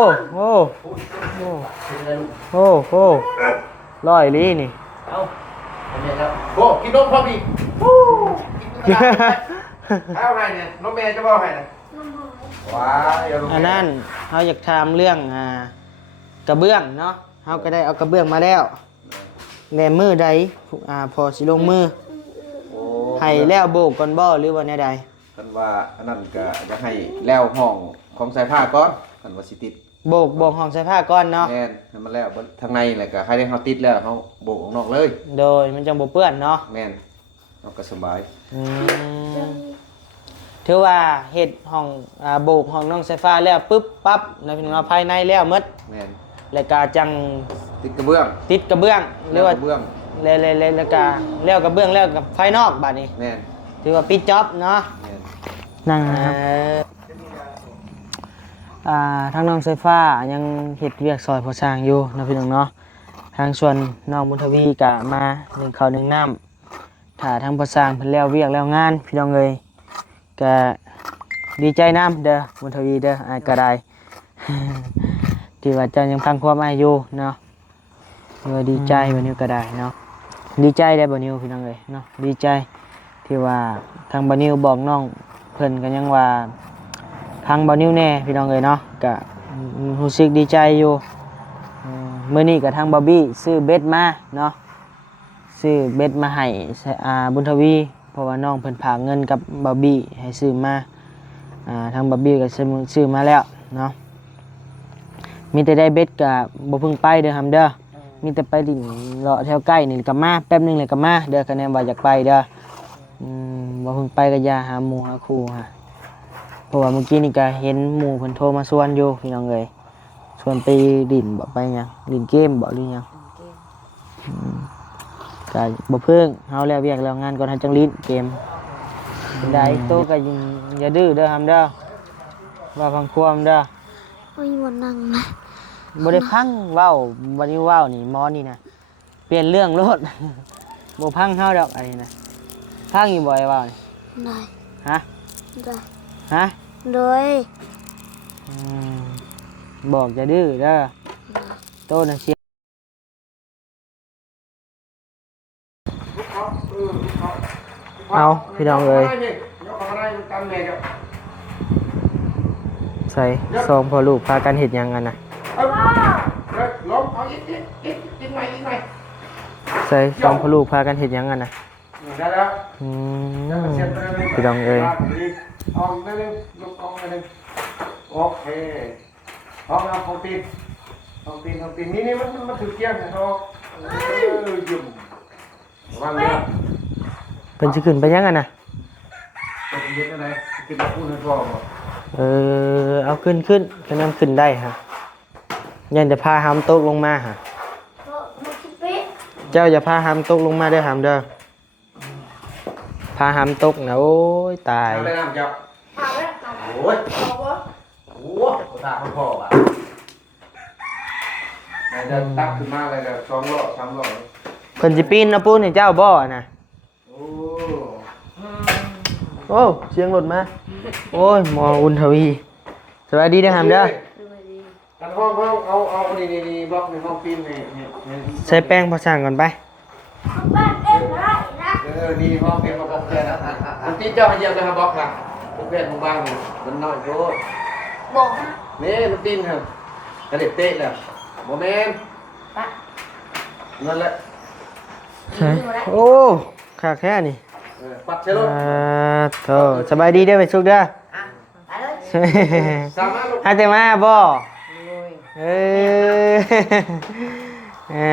โอ้โอ้โอ้โอ้โอ้ร้อยลีนี่เอาโอ้กินนมพอดีกินเอาให้เนี่ยน้องแม่จะบอกให้นะว้าวอันนั้นเขาอยากถามเรื่องกระเบื้องเนาะเขาก็ได้เอากระเบื้องมาแล้วแนมือใดพอสิลงมือให้แล้วโบกก่อนบ่หรือว่าแนวใดกันว่าอันนั้นก็จะให้แล้วห้องของสายผ้าก่อนกันว่าสิติดโบกห้องใส่ผ้าก่อนเนาะแม่นให้มันแล้วทางในแหละก็ใครได้เขาติดแล้วเขาโบกออกนอกเลยโดยมันจังบ่เปื้อนเนาะแม่นเราก็สบายถือว่าเฮ็ดห้องโบกห้องน้องสายฟ้าแล้วปึ๊บปั๊บแล้วพี่น้องภายในแล้วหมดแม่นแล้วก็จังติดกระเบื้องหรือว่ากระเบื้องแล้วก็แล้วกระเบื้องแล้วกับไฟนอกบัดนี้แม่นถือว่าปิดจ็อบเนาะนั่งนะครับทางน้องสายฟ้ายังเฮ็ดเวียกซอยพอสร้างอยู่นะพี่น้องเนาะทางส่วนน้องบุญทวีก็มานึ่งข้าวนึ่งน้ำถ้าทางพอสร้างเพิ่นแล้วเวียกแล้วงานพี่น้องเอ้ยก็ดีใจน้ำเด้อบุญทวีเด้ออ้ายก็ได้ที่ว่าเจ้ายังฟังความอ้ายอยู่เนาะดีใจบ่นิวก็ได้เนาะดีใจได้บ่นิวพี่น้องเอ้ยเนาะดีใจที่ว่าทางบ่นิวบอกน้องเพิ่นก็ยังว่าทางบ่นิวแน่พี่น้องเอ้ยเนาะก็รู้สึกดีใจอยู่มื้อนี้ก็ทางบอบบี้ซื้อเบ็ดมาเนาะซื้อเบ็ดมาให้บุญทวีเพราะว่าน้องเพิ่นฝากเงินกับบอบบี้ให้ซื้อมาทางบอบบี้ก็ซื้อมาแล้วเนาะมีแต่ได้เบ็ดก็บ่เพิ่งไปเด้อครับเด้อมีแต่ไปดินเลาะแถวใกล้นี่ก็มาแป๊บนึงเลยก็มาเด้อคะแนนว่าอยากไปเด้อบ่เพิ่งไปก็อย่าหาหมู่หาคู่ฮะเพราะว่าเมื่อกี้นี่ก็เห็นหมู่เพิ่นโทรมาชวนอยู่พี่น้องเอ้ยชวนไปดินบ่ไปหยังดินเกมบ่หรือหยังก็บ่เพิ่งเฮาแล้วเวียกแล้วงานก่อนเฮาจังลิ้นเกมได้โตก็อย่าดื้อเด้อครับเด้อว่าฟังความเด้อโอ้ยบ่นั่งนะบ่ได้พังเว้าบ่ได้เว้านี่หมอนี่นะเปลี่ยนเรื่องโลดบ่พังเฮาดอกอันนี้นะพังอยู่บ่ไอ้เว้านี่ได้ฮะได้ฮะโดยบอกจะดื้อเด้อโตน่ะเสียเอาพี่น้องเอ้ยใส่ซองพอลูกพากันเฮ็ดหยังกันน่ะใส่ซองพอลูกพากันเฮ็ดหยังกันน่ะได้แล้วพี่น้องเอ้ยเอาได้เลยยกกองเลยโอเคเอาของตีนนี่มันถือเกี้ยงเขาหยุ่มวางเลยเป็นสิขึ้นไปยังกันน่ะเป็นเย็นอะไรขึ้นมาพูดให้พ่อเอาขึ้นก็นำขึ้นได้ฮะยันจะพาหามตกลงมาฮะเจ้าอย่าพาหามตกลงมาเด้อหามเด้อพาหามตกนะโอ้ยตายไปน้ำเจ้าโอ้ยโอ้ตาพ่อว่ะจะตักขึ้นมาเลยกับ2 รอบ 3 รอบเพิ่นสิปีนนะปูนให้เจ้าบ่น่ะโอ้เสียงรถมาโอ้ยหมออุณทวีสวัสดีเด้อหามเด้อกันห้องเอานี่บล็อกในห้องปีนใช้แป้งพอสั่งก่อนไปนี่ห้องเป็นบล็อกแค่นะคุณที่เจ้าให้เยี่ยมจะมาบล็อกค่ะทุกเพื่อนของบ้านมันน้อยโคตรบอกนี่มันตีนครับกระเด็บเตะแล้วโมเมนต์นั่นแหละโอ้ขาแค่นี่ปัดเชลุโธ่สบายดีเด้อไปสุกเด้อให้แต่มาบ่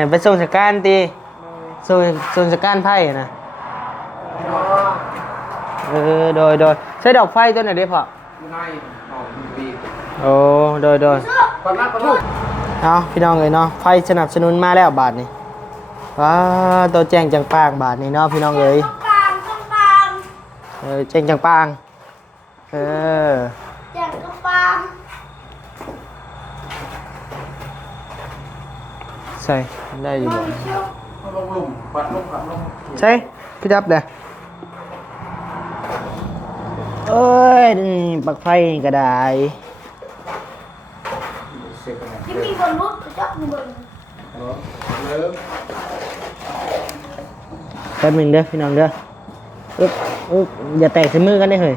ไปส่งสการตีส่งสการไพ่นะโดยใช้ดอกไฟตัวไหนได้พอโอ้โดยเอาพี่น้องเลยเนาะไฟสนับสนุนมาแล้วบาทนี่ว้าตัวแจ้งจังปางบาทนี่เนาะพี่น้องเลยแจ้งจังปางแจ้งจังปางใช่ได้อยู่บ่ลงปัดลงใช่พี่ดับเด้อเอ้ยปักไฟก็ได้ ส ช็คกันนะ ที่มีบนรถก็จับมีบน เริ่ม แป๊บหนึงเด้อพี่น้องเด้ออึ๊บอึ๊บอย่าแตกใส่มือกันได้อเฮ้ย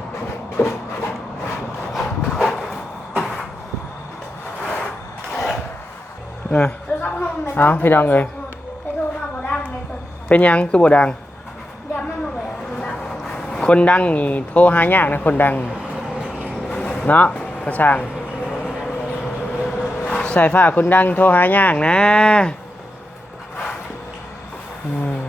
อ่ะ แล้วก็ห้องใน เอาพี่น้องเอ้ย ไปโทรมาบ่ดังเลยคน เป็นหยังคือบ่ดัง ย้ำมันมาเลยคนดัง คนดังนี่โทรหายากนะคนดังเนาะกระช่างสายฟ้าคนดังโทรหายากนะอืม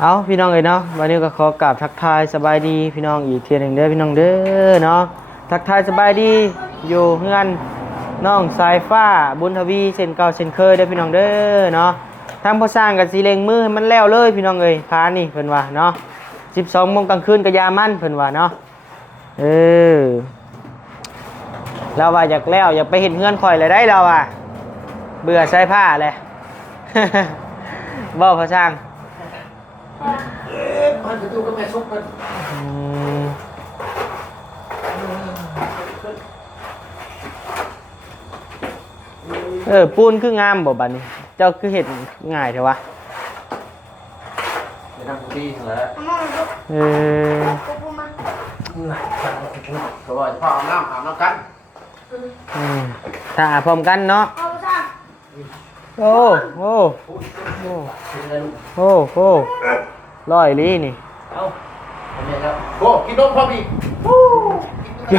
เอาพี่น้องเอ้ยเนาะวันนี้ก็ขอกราบทักทายสบายดีพี่น้องอีกเทียหนึ่งเด้อพี่น้องเด้อเนาะทักทายสบายดีอยู่เฮือนน้องสายฟ้าบุญทวีเช่นเก่าเช่นเคยเด้อพี่น้องเด้อเนาะทางพ่อสร้างกับสีเลงมือให้มันแล้วเลยพี่น้องเอ้ยพานี่เพิ่นว่าเนาะ12 โมงกลางคืนก็ยามันเพิ่นว่าเนาะเราว่าอยากแล้วอยากไปเห็นเฮือนข่อยเลยได้เราอ่ะเบื่อใส่ผ้าเลย บ่พ่อสร้าง มันจะดูกับแม่ซุกกัน อืมปูนคืองามบ่บัดนี้ เจ้าคือเห็ดง่ายเถอะวะ จะทำดีแล้ว เอามาดู เออ กูพูดมา เขาบอกจะพ่ออาบน้ำกัน อืมถ้าอาบพร้อมกันเนาะ เอาไปจ้า โอ้โอ้โอ้โอ้โอ้ร้อยลีนี่ เอาโอ้กินนมพอมีกิน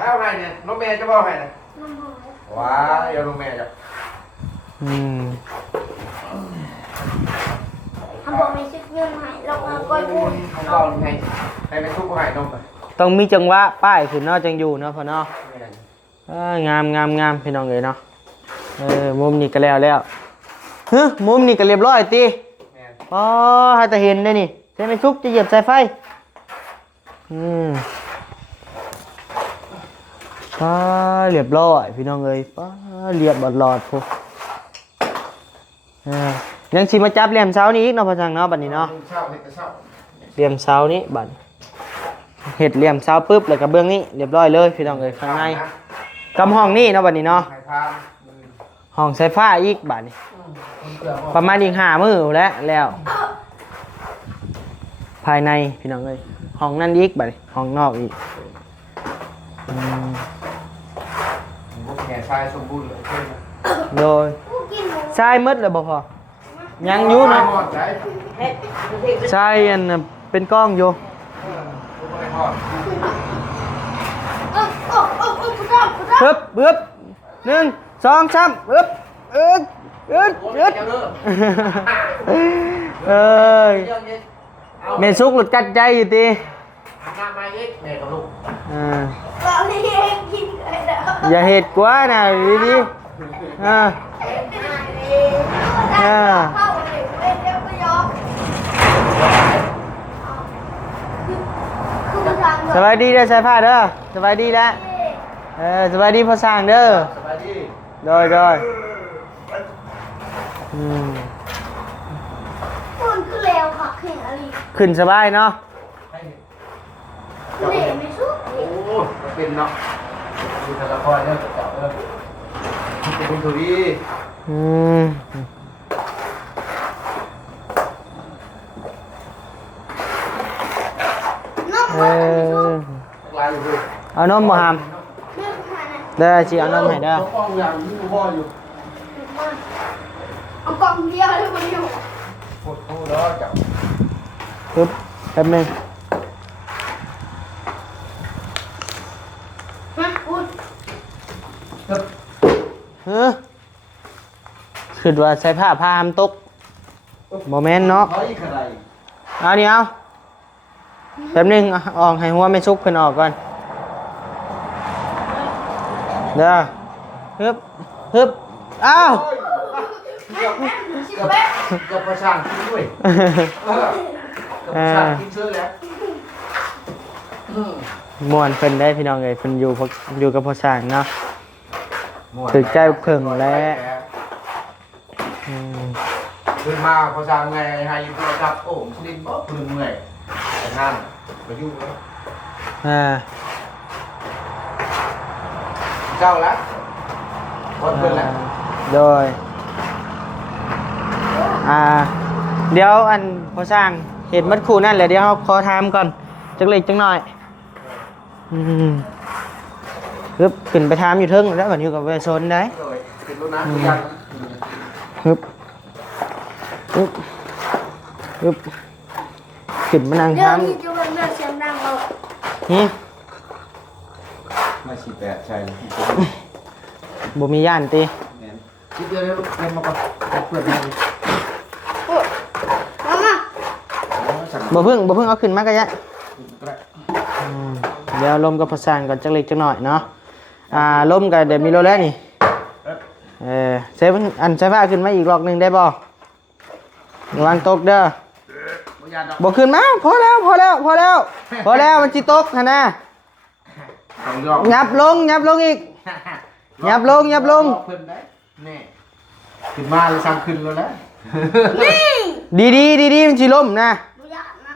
เอาไงเนี่ยน้องแม่จะบอกไงนะ น้ำหอม ว้าเดี๋ยวน้องแม่จะ อืม ทำบอกในชิปเงื่อนให้เราเอาก้อยพูด ของเราไงให้เป็นทุกข์ให้นมไป ต้องมีจังหวะป้ายขึ้นเนาะจังอยู่เนาะพ่อเนาะงามงามงามพี่น้องเอ๋ยเนาะมุมนี้ก็แล้วมุมนี้ก็เรียบร้อยติอ๋อให้แต่เห็นได้นี่ใช่ไหมชุกจะเหยียบสายไฟป้าเรียบร้อยพี่น้องเอ๋ยป้าเรียบหลอดพวกยังชิมาจับเหลี่ยมเสานี้อีกเนาะพ่อจังเนาะบัดนี้เนาะ เช่าเห็ดเช่า เหลี่ยมเสานี้บัดเห็ดเหลี่ยมเสาปุ๊บแล้วก็เบื้องนี้เรียบร้อยเลยพี่น้องเอ๋ยข้างในกำห้องนี้เนาะบัดนี้เนาะ ไข่พาม ห้องไฟฟ้าอีกบัดนี้ประมาณอีก5 มื้อแล้วภายในพี่น้องเอ้ยห้องนั่นอีกบัดนี้ห้องนอกอีก พวกแก่ชายสมบูรณ์เลยเช่น โดย กูกินหมู ทรายมืดเลยบ่พอยังอยู่นะ หมดใจ ทรายอันน่ะเป็นกล้องอยู่ ลูกไม่ทอด กูชอบกูชอบ ปึ๊บปึ๊บ1 2 3ปึ๊บอึด โอ้ยเจ้าเด้อ เอ้ยแม่สุกหลุดกัดใจอยู่ติ อาบน้ำมาอีกแม่กับลูก เราเลี้ยงกินเลยเด้อ อย่าเฮ็ดกว่านะดีเข้ๆาเลยเล่นเดี๋ยวก็ยอมคือทาง สวัสดีเด้อสายฟ้าเด้อสวัสดีแล้วสวัสดีพ่อสร้างเด้อ สบายดี โดยคุณคือเลวค่ะเห็นอะไร ขึ้นสบายเนาะ คือเลวไม่สู้ โอ้มันเป็นเนาะดูแต่ละครเนี่ยจะจับเลยเป็นคนสุรี อืม น้อง เอ มันไม่สู้ อ ลายอยู่ด้วย เอานมบ่หาม เรื่องผ่านนะ เด้อสิเอานมให้เด้อ ป้องอย่างนี้พ่ออยู่ เอากล่องเดียวเลยคนเดียว ปวดหูแล้วจับ ปึ๊บแป๊บนึง ฮะคุณ คิดว่าใส่ผ้าพามตกบ่แม่นเนาะ เขาอีกอะไร เอานี่เอาแป๊บนึงเอาออกให้หัวไม่สุกเพิ่นออกก่อนเด้อฮึบอ้าว ชิบเป๊ะ กับประชากินด้วยกับประชากินเชื้อแล้ว ม่วนเพิ่นได้พี่น้องเอ้ยเพิ่นอยู่กับพ่อสร้างเนาะถึกใจเพิ่งแล้วอืม ขึ้นมาพอสร้างไงให้โทรศัพท์โอ้ผมสุรินทร์บ่ปลื้มเมื่อยแต่งานไปยุ่งแล้ว อ่า เจ้าละ พอดเพิ่นแล้ว โดยเดี๋ยวอันพอสร้างเห็นมัดคู่นั่นแหละเดี๋ยวเขาขอถามก่อนจักเล็กจังหน่อยฮึบขึ้นไปถามอยู่เทิงแล้วบัดอยู่กับเวโซนได้ โดยเป็นรถน้ำทุกอย่าง ฮึบฮึบฮึบขึ้นมานั่ง เรื่อง ถาม ที่จะเป็นเรื่องเสียงดังเรา หืม ไม่สิ8ใช่ บ่มีย่านติ แม่นคิดเดียวเลยลูกเล่นมาก่อนเพื่อนมาดิ โอ้มามา สั่ง บ่เพิ่งเอาขึ้นมากะยะ ก็ได้ เดี๋ยวลมกับพอสร้างก่อนจักเล็กจังหน่อยเนาะลมกับเดี๋ยวมีโลแล้วนี่เซฟอันใช้ผ้าขึ้นมาอีกรอบหนึงได้บ่ระวังตกเด้อ บ่ยานดอก บอกขึ้นมาพอแล้วมันจิตกฮะนะ ต้องยอม ยับลงอีกยับลง เพิ่นได้แน่ขึ้นมาเลยสั่งขึ้นแล้วนะ ดีมันจิล่มนะ บุญญานะ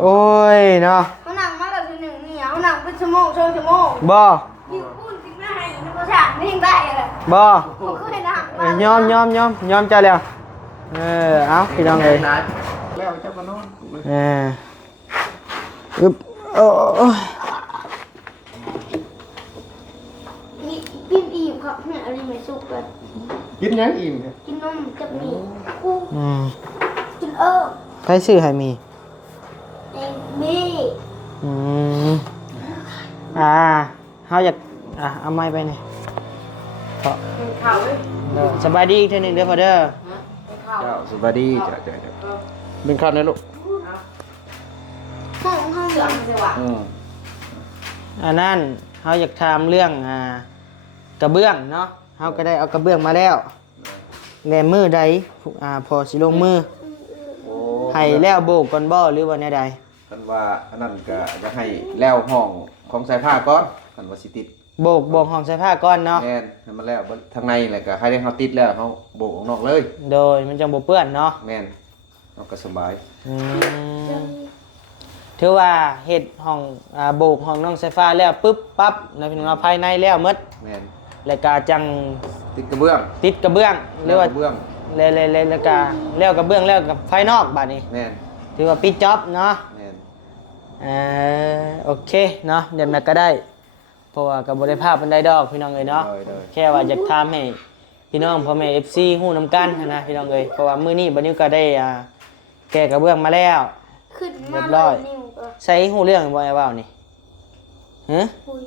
โอ้ยเนาะ เขาหนังมาแต่ทีหนึ่งนี่เขาหนังเป็นชั่วโมงชั่วโมง บ่ ยิ่งพูดยิ่งไม่ให้ยิ่งภาษาไม่ยิ่งได้เลย บ่ ผมเคยหนังมาย อมใจแล้วเอาพี่น้องเอ้ย แล้วจะมานอน อึบโอ้ย นี่กินอิ่มครับเนี่ยอะไรไม่สุกเลย กินยังอิ่ม กินนมจะมีกู อืม กินใครซื้อให้มี เองมี อืมเฮาอยากเอาไม้ไปนี่สบายดีอีกเท่านึงเด้อพ่อเด้อ เจ้าสวัสดีจ้ะเป็นข้าวนะลูก ห้องเหลืองเลยว่ะ อันนั้นเฮาอยากถามเรื่องกระเบื้องเนาะเฮาก็ได้เอากระเบื้องมาแล้วแลมือใดพอสิลงมือ โอ้ ให้แล้วโบกก่อนบ่หรือว่าแนวใด ท่านว่าอันนั้นก็จะให้แล้วห้องของสายผ้าก่อนท่านว่าสิติด โบกห้องใส่ผ้าก่อนเนาะ แม่นให้มันแล้วทางในแหละก็ใครได้เฮาติดแล้วเฮาโบกออกนอกเลย โดยมันจังบ่เปื้อนเนาะ แม่นเฮาก็สบาย ถือว่าเฮ็ดห้องโบกห้องน้องสายฟ้าแล้วปึ๊บปั๊บแล้วพี่น้องภายในแล้วหมด แม่น แล้วก็จัง ติดกระเบื้อง ติดกระเบื้องหรือว่า กระเบื้อง แล้วก็แล้วกระเบื้องแล้วกับภายนอกบัดนี้ แม่น ถือว่าปิดจ็อบเนาะ แม่น โอเคเนาะเดี๋ยวแม่ก็ได้เพราะว่ากับบริภาพมันได้ดอกพี่น้องเลยเนาะ โดย แค่ว่าอยากทำให้พี่น้องพ่อแม่ FC ฮู้นำกันนะพี่น้องเลยเพราะว่ามื้อนี้บัดนี้ก็ได้แก้กระเบื้องมาแล้ว ขึ้น เรี มาย บร้อย นิ้วก็ ใส่ฮู้เรื่องบ่ไอ้ว่าวนี่ฮะ คุย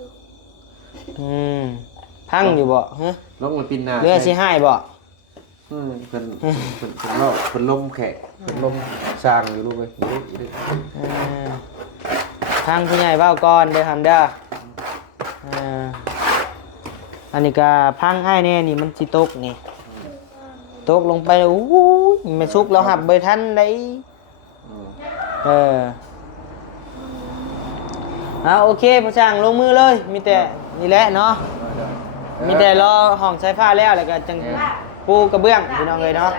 พังอยู่บ่ฮะ ลงมาปินหน้า เรือสิให้บ่ เพิ่นรอบเพิ่นลมแขกเพิ่นลมสร้างอยู่ลูกเอ้ย ทางผู้ใหญ่ว่าวก่อนเด้อทำเด้ออันนี้ก็พังให้แน่นี่มันสิตกนี่ตกลงไปแล้วอู้ยมันสุกแล้วหับเบยทันได้โอเคพ่อช่างลงมือเลยมีแต่นี่แหละเนาะมีแต่รอห้องใช้ผ้าแล้วแล้วก็จังปูกระเบื้องพี่น้องเลยเนาะ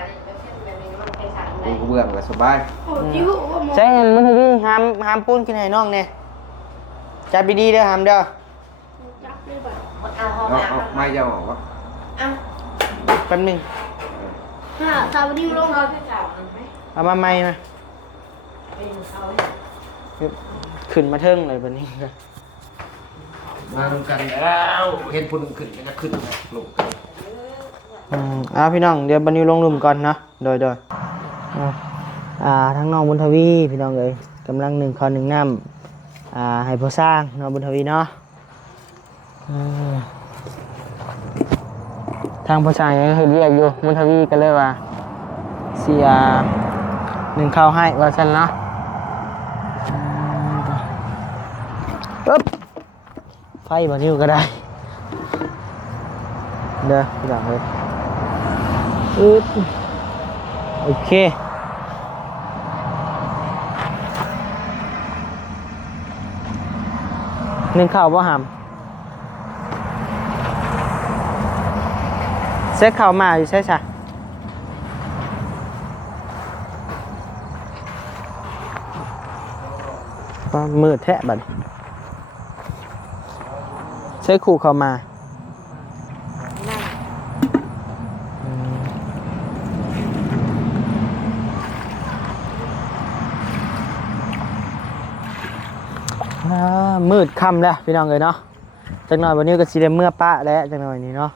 ปูกระเบื้องก็สบาย โอ้จิ้วว่าหมอ ใช่มันคือห้ามปูนขึ้นให้น้องเนี่ยจัดดีๆเด้อห้ามเด้อ จับเลยบ่ เอาไม่จะออกวะ แป๊บหนึง สาวดิ้วลง เอามาใหม่มาขึ้นมาเทิงเลยบัดนี้ มาดูกันแล้วเห็นพุ่นขึ้นก็จะขึ้นลง พี่น้องเดี๋ยวบันนี้ลงรุมก่อนเนาะโดยทั้งน้องบุญทวีพี่น้องเลยกำลังหนึ่งข้าวหนึ่งน้ำให้พอสร้างน้องบุญทวีเนาะทางพอสร้างยังให้เรียกอยู่บุญทวีก็เลยว่าเสียหนึ่งข้าวให้ว่าฉันเนาะปึ๊บไฟบันนี้ก็ได้เด้อพี่น้องเลยโอเคนึ่งข้าวบ่หามเซ็ตข้าวมาอยู่ใช่ใช่มืดแทะบัดเซ็ตขู่เข้ามา มืดค่ำแล้วพี่น้องเอ้ยเนาะจักหน่อยวันนี้ก็สิได้เมื่อปะแล้วจักหน่อยนี้เนาะ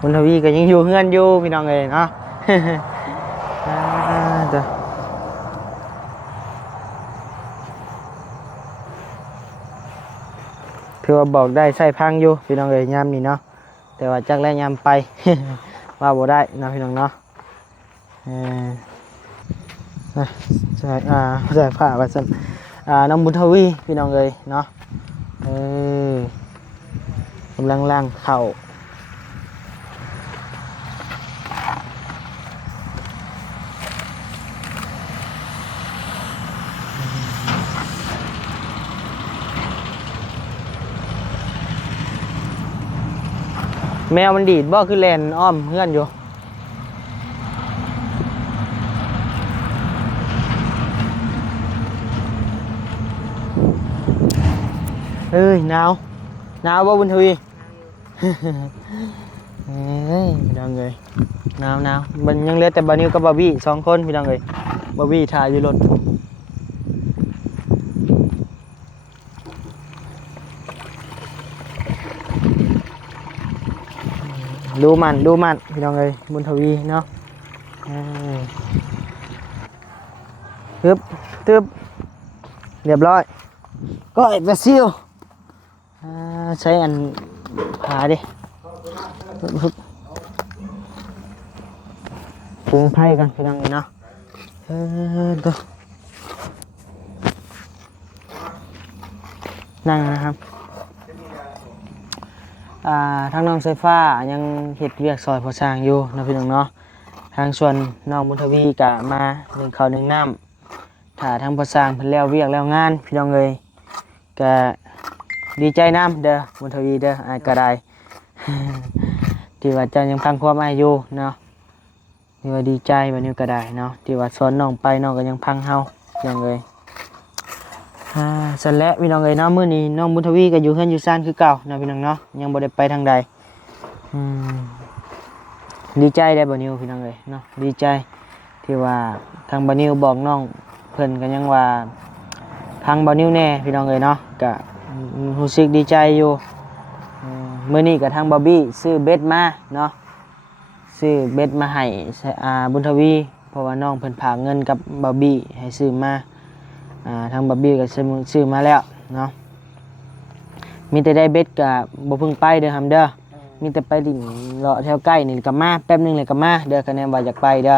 บุญทวีก็ยังอยู่เฮือนอยู่พี่น้องเอ้ยเนาะ เด้อถือว่าบอกได้ใส่พังอยู่พี่น้องเอ้ยยามนี้เนาะแต่ว่าจักแล้วยามไป ว่าบ่ได้เนาะพี่น้องเนาะใช่ใส่ผ้าไว้ซั่นน้องบุญทวีพี่น้องเอ้ยเนาะกำลังล้างเข่าแมวมันดีดบ่คือแลนอ้อมเพื่อนอยู่เอ้ยหนาวบ่บุญทวีเอ้ยพี่น้องเอ้ยหนาวมันยังเหลือแต่บานิวกับบาบี้2คนพี่น้องเอ้ยบาบี้ถ่ายอยู่รถดูมันพี่น้องเอ้ยบุญทวีเนาะตึบเรียบร้อยก็ไอ้เบซิลใช้อันหาดิปรุงไผ่กันพี่น้องเนาะตัวนั่งนะครับทางน้องไฟฟ้ายังเฮ็ดเวียกซอยพอสร้างอยู่นะพี่น้องเนาะทางส่วนน้องบุญทวีกะมา1ข้าว1น้ำถ้าทางพอสร้างเพิ่นแล้วเวียกแล้วงานพี่น้องเอ้ยก็ดีใจน้ำเด้อบุญทวีเด้ออ้ายก็ได้ ที่ว่าเจ้ายังพังความอ้ายอยู่เนาะที่ว่าดีใจบัดนี้ก็ได้เนาะที่ว่าสอนน้องไปน้องก็ยังพังเฮาอย่างเอ้ยสั่นแหละพี่น้องเอ้ยเนาะมื้อนี้น้องบุญทวีก็อยู่เฮือนอยู่ซ่านคือเก่านะพี่น้องเนาะยังบ่ได้ไปทางใดดีใจได้บ่นิวพี่น้องเอ้ยเนาะดีใจที่ว่าทางบ่นิวบอกน้องเพิ่นก็ยังว่าพังบ่นิวแน่พี่น้องเอ้ยเนาะก็รู้สึกดีใจอยู่มื้อนี้ก็ทางบอบบี้ซื้อเบ็ดมาเนาะซื้อเบ็ดมาให้บุญทวีเพราะว่าน้องเพิ่นฝากเงินกับบอบบี้ให้ซื้อมาทางบอบบี้ก็ซื้อมาแล้วเนาะมีแต่ได้เบ็ดก็บ่เพิ่งไปเด้อครับเด้อมีแต่ไปดิ่งเลาะแถวใกล้นี่ก็มาแป๊บนึงเลยก็มาเด้อคะแนนว่าอยากไปเด้อ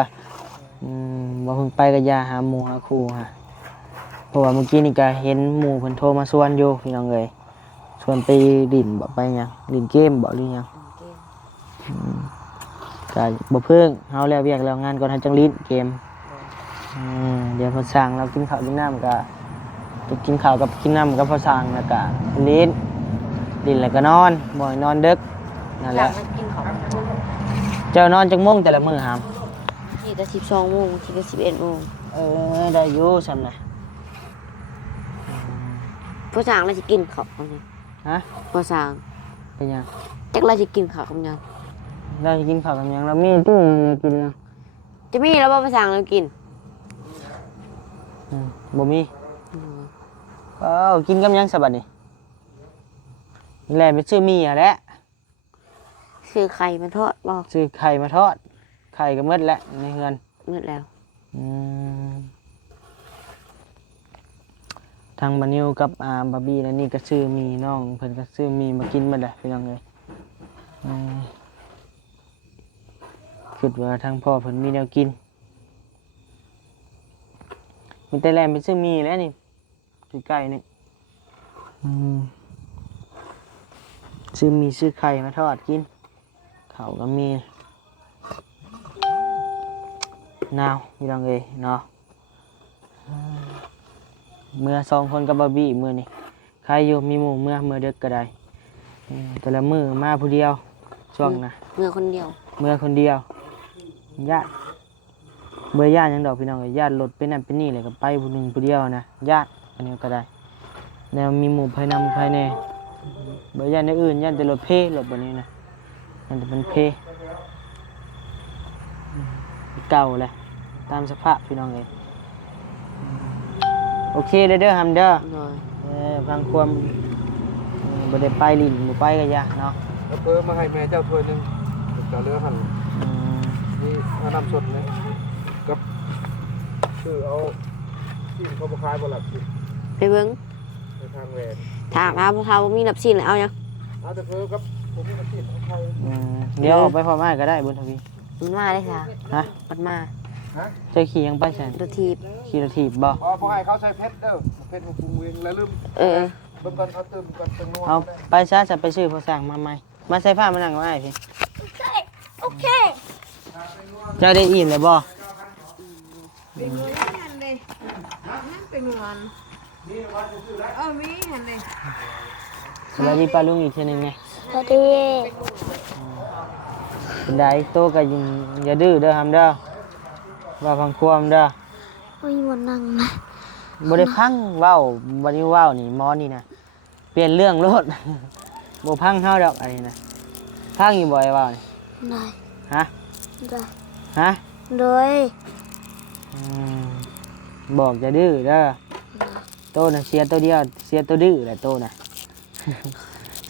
บ่เพิ่งไปก็อย่าหาหมู่หาคู่ฮะเพราะว่าเมื่อกี้นี่ก็เห็นหมู่เพิ่นโทรมาชวนอยู่พี่น้องเอ้ยชวนไปดิ่นบ่ไปหยังดิ่นเกมบ่หรือหยังก็บ่เพิ่งเฮาแล้วเวียกแล้วงานก่อนเฮาจังลิ้นเกมเดี๋ยวพอสร้างเรากินข้าวกินน้ำก็กินข้าวกับกินน้ำกับพอสร้างแล้วก็ลิ้นแล้วก็นอนบ่ให้นอนดึกนั่นแหละเจ้านอนจักโมงแต่ละมื้อหามทีก็12 โมงทีก็11 โมงได้อยู่ซั่นน่ะผู้สร้างเราสิกินข้าวกันฮะผู้สร้างเป็นหยังจักเราสิกินข้าวกันยังเราสิกินข้าวกันยังเรามีตู้กินยังจะมีแล้วบ่ผู้สร้างเรากินบ่มีกินกับยังซะบัดนี้แล่ไปซื้อมีอ่ะแหละซื้อไข่มาทอดบ่ซื้อไข่มาทอดไข่ก็หมดแล้วในเฮือนหมดแล้วทางบานิวกับบาร์บี้แล้วนี่ก็ซื้อมีน้องเพิ่นก็ซื้อมีมากินหมดแหละพี่น้องเอ้ยคิดว่าทางพ่อเพิ่นมีแนวกินมีแต่แลมไปซื้อมีแล้วนี่ใกล้ๆนี่ซื้อมีซื้อไข่มาทอดกินข้าวก็มีนาวพี่น้องเอ้ยเนาะเมื่อ2 คนกับบาร์บี้มื้อนี่ใครอยู่มีหมู่เมื่อดึกก็ได้แต่ละมื้อมาผู้เดียวช่วงน่ะเมื่อคนเดียวญาติเบื่อญาติยังดอกพี่น้องเอ้ยญาติรถเป็นนั่นเป็นนี่เลยก็ไปผู้หนึงผู้เดียวนะญาติอันนี้ก็ได้แนวมีหมู่ภายนำภายในเบื่อญาติอื่นญาติแต่รถเพรถแบบนี้นะมันจะเป็นเพเก่าเลยตามสภาพพี่น้องเอ้ย โอเคเด้อฮัมเด้อ โดย ฟังความบ่ได้ไปลิ้นบ่ไปก็ยากเนาะ แล้วเพิ่มมาให้แม่เจ้าถ้วยหนึงจะเลือหั่น อืม นี่เอาน้ำสดเลยกับคือเอาที่เขาบ่ขายบ่หลับสิ ไปเบิ่ง ในทางแหวน ทางอาบ่เฒ่ามีนับสินแล้วเอายัง เอาแต่เพิ่มครับผมมีน้ำจิ้มของไทย เดี๋ยวออกไปพร้อมอ้ายก็ได้บุญทวี มันมาได้ค่ะ ฮะ มันมา ฮะ เจะขี่ยังไปฉัน รถทีบ ขี่รถถีบบ่ บ่ให้เขาใส่เพชรเด้อเพชรของปรุงเองแล้วลืม เออ เบิ่งก่อนเอาเติมก่อนเติมนัว เอาไปซะจะไปซื้อพอสั่งมาใหม่มาใส่ผ้ามานั่งกับอ้ายพี่ โอเค เจ้าได้อิ่มเลยบ่ เป็นเงินนั่นเลยนั่นเป็นเงินมีหันเลย สวัสดีป้าลุงอีกทีหนึงไง สวัสดี เป็นไดโตก็ยิงอย่าดื้อเด้อฮัมเด้อว่าฟังความเด้อ ไม่วันนั่งนะ บ่ได้พังเว้าบ่ได้เว้านี่หมอนี่นะเปลี่ยนเรื่องโลด บ่พังเฮาดอกอันนี้นะพังอยู่บ่ไอ้เว้านี่ ได้ ฮะ ได้ ฮะ โดย อืมบอกจะดื้อเด้อโตน่ะเสียตัวเดียวเสียตัวดื้อแหละโตน่ะ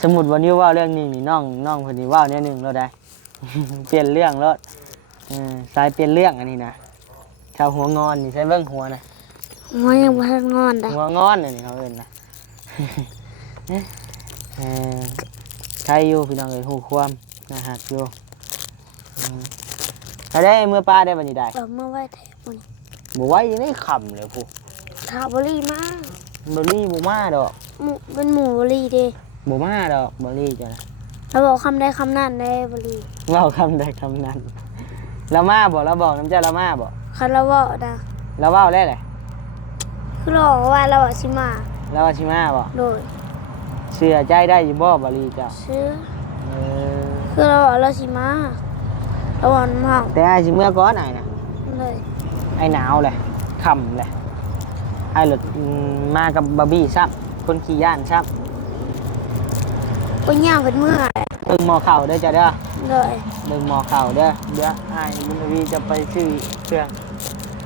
สมมุติวันนี้เว้าเรื่องนี้นี่น้องเพิ่นสิเว้าแนวหนึงแล้วได้ เปลี่ยนเรื่องแล้วสายเปลี่ยนเรื่องอันนี้นะชาวหัวงอนนี่ใช้เบิ่งหัวนะ หัวยังบ่ทันงอนได้ หัวงอนนี่เขาเอิ้นนะ เออใครอยู่พี่น้องเอ้ยฮู้ความนะฮักอยู่ถ้าได้เมื่อป้าได้บัดนี้ได้ เราเมื่อไหว้แถบมัน บ่ไหว้ยังได้ขำเลยผู้ ทาบรีมา บ่รีบ่มาดอก หมูเป็นหมูบรีเด้ บ่มาดอกบ่รีจ้ะนะ เราบอกคำใดคำนั้นได้บรี เว้าคำใดคำนั้นเรามาบ่เราบอกน้ำเจ้าเรามาบ่ คันเราบอกนะ เราเว้าได้แหละ คือเราบอกว่าเราอะสิมา เราว่าสิมาบ่ โดย เชื่อใจได้อยู่บ่บ่รีเจ้า ซื้อ เออ คือเราบอกเราสิมาเราบอกน้ำเมา แต่อ้ายสิเมื่อก่อนอ้ายนะ เลย ไอ้หนาวเลยค่ำเลยไอ้หลุดมากับบาร์บี้ซับคนขี่ย่านซับ ก็ย่างเป็นเมื่อ เบิ่งหมอเข่าเด้อจ้ะเด้อ เลย เบิ่งหมอเข่าเด้อเดี๋ยวไอ้บุญทวีจะไปซื้อเครื่อง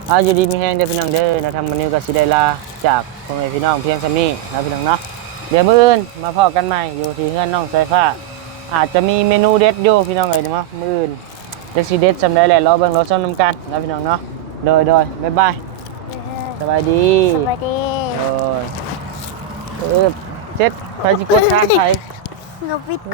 เอาอยู่ดีมีแห้งเด้อพี่น้องเด้อนะทำมันนี้ก็สิได้ลาจากพ่อแม่พี่น้องเพียงซำนี้นะพี่น้องเนาะเดี๋ยวมื้ออื่นมาพอกันใหม่อยู่ที่เฮือนน้องสายฟ้าอาจจะมีเมนูเด็ดอยู่พี่น้องเอ้ยเนาะมื้ออื่นจักสิเด็ดซำใดแหละรอเบิ่งรอชมนํกันนะพี่น้องเนาะโดยบ๊ายบายสบายดี สวัสดี โอ้ยเจ็ดใครจะกดทานใคร เงาปิดก่อน